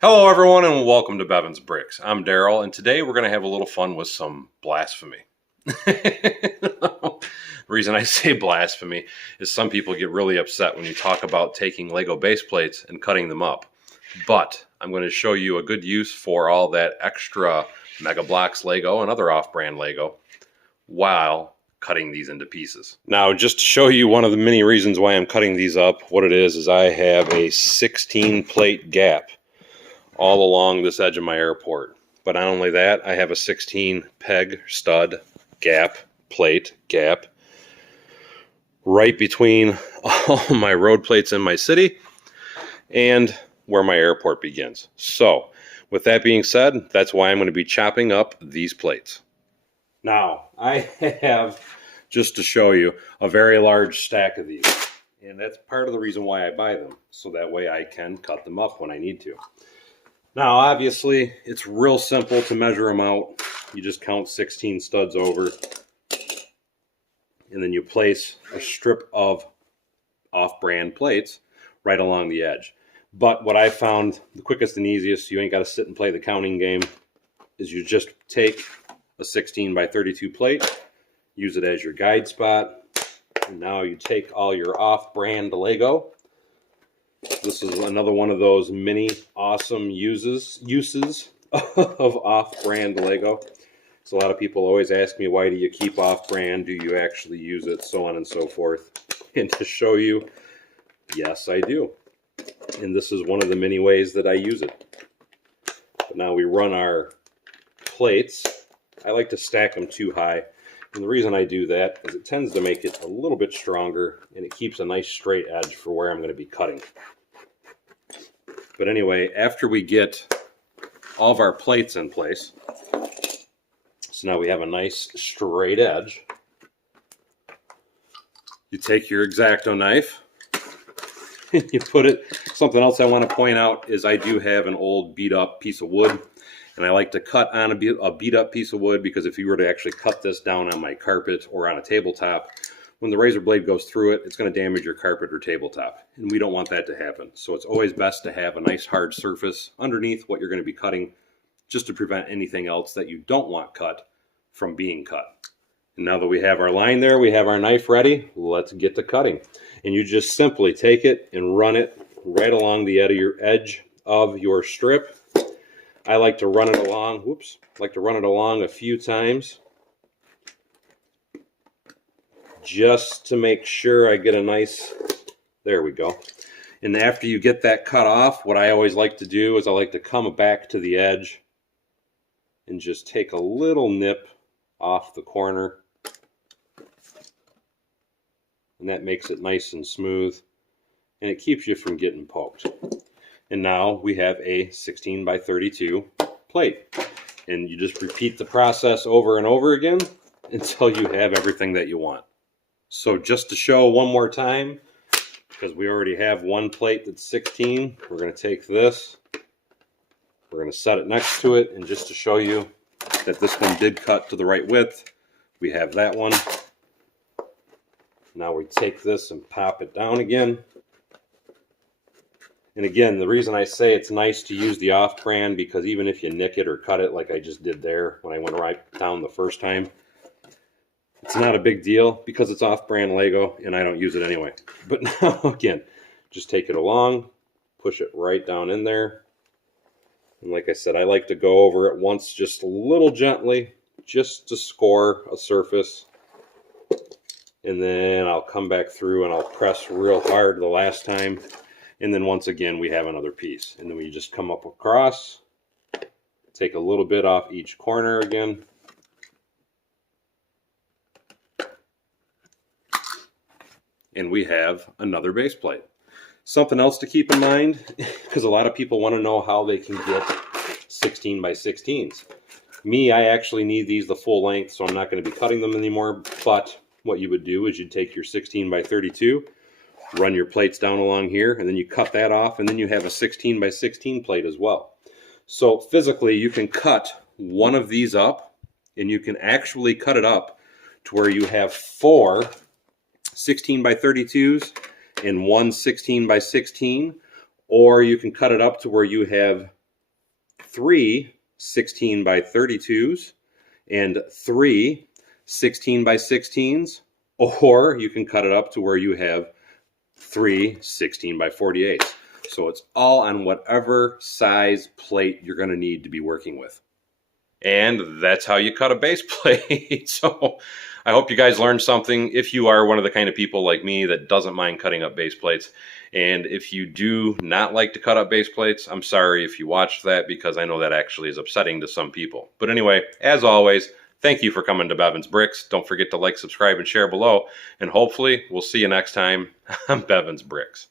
Hello everyone and welcome to Bevins Bricks. I'm Daryl and today we're going to have a little fun with some blasphemy. The reason I say blasphemy is some people get really upset when you talk about taking Lego base plates and cutting them up. But I'm going to show you a good use for all that extra Mega Bloks Lego and other off-brand Lego while cutting these into pieces. Now, just to show you one of the many reasons why I'm cutting these up, what it is I have a 16 plate gap all along this edge of my airport. But not only that, I have a 16 peg stud plate gap right between all my road plates in my city and where my airport begins. So with that being said, that's why I'm going to be chopping up these plates. Now I have, just to show you, a very large stack of these, and that's part of the reason why I buy them, so that way I can cut them up when I need to. Now, obviously, it's real simple to measure them out. You just count 16 studs over, and then you place a strip of off-brand plates right along the edge. But what I found the quickest and easiest, you ain't got to sit and play the counting game, is you just take a 16 by 32 plate, use it as your guide spot, and now you take all your off-brand Lego. This is another one of those mini awesome uses of off-brand Lego. So a lot of people always ask me, why do you keep off-brand? Do you actually use it? So on and so forth. And to show you, yes, I do. And this is one of the many ways that I use it. But now we run our plates. I like to stack them too high. And the reason I do that is it tends to make it a little bit stronger, and it keeps a nice straight edge for where I'm going to be cutting. But anyway, after we get all of our plates in place, so now we have a nice straight edge, you take your X-Acto knife and you put it. Something else I want to point out is I do have an old beat up piece of wood. And I like to cut on a beat up piece of wood, because if you were to actually cut this down on my carpet or on a tabletop, when the razor blade goes through it, it's going to damage your carpet or tabletop. And we don't want that to happen. So it's always best to have a nice hard surface underneath what you're going to be cutting, just to prevent anything else that you don't want cut from being cut. And now that we have our line there, we have our knife ready, let's get to cutting. And you just simply take it and run it right along the edge of your strip. I like to run it along, a few times just to make sure I get a nice, there we go. And after you get that cut off, what I always like to do is I like to come back to the edge and just take a little nip off the corner. And that makes it nice and smooth, and it keeps you from getting poked. And now we have a 16 by 32 plate. And you just repeat the process over and over again until you have everything that you want. So just to show one more time, because we already have one plate that's 16, we're going to take this, we're going to set it next to it, and just to show you that this one did cut to the right width, we have that one. Now we take this and pop it down again. And again, the reason I say it's nice to use the off-brand, because even if you nick it or cut it like I just did there when I went right down the first time, it's not a big deal because it's off-brand Lego and I don't use it anyway. But now, again, just take it along, push it right down in there. And like I said, I like to go over it once just a little gently, just to score a surface. And then I'll come back through and I'll press real hard the last time. And then once again, we have another piece. And then we just come up across, take a little bit off each corner again. And we have another base plate. Something else to keep in mind, because a lot of people want to know how they can get 16 by 16s. Me, I actually need these the full length, so I'm not going to be cutting them anymore. But what you would do is you'd take your 16 by 32, run your plates down along here, and then you cut that off, and then you have a 16 by 16 plate as well. So physically, you can cut one of these up, and you can actually cut it up to where you have 4 16 by 32s and one 16 by 16, or you can cut it up to where you have 3 16 by 32s and 3 16 by 16s, or you can cut it up to where you have 3 16 by 48s. So it's all on whatever size plate you're going to need to be working with. And that's how you cut a base plate. So I hope you guys learned something. If you are one of the kind of people like me that doesn't mind cutting up base plates, and if you do not like to cut up base plates, I'm sorry if you watched that, because I know that actually is upsetting to some people. But anyway, as always, thank you for coming to Bevins Bricks. Don't forget to like, subscribe, and share below. And hopefully we'll see you next time on Bevins Bricks.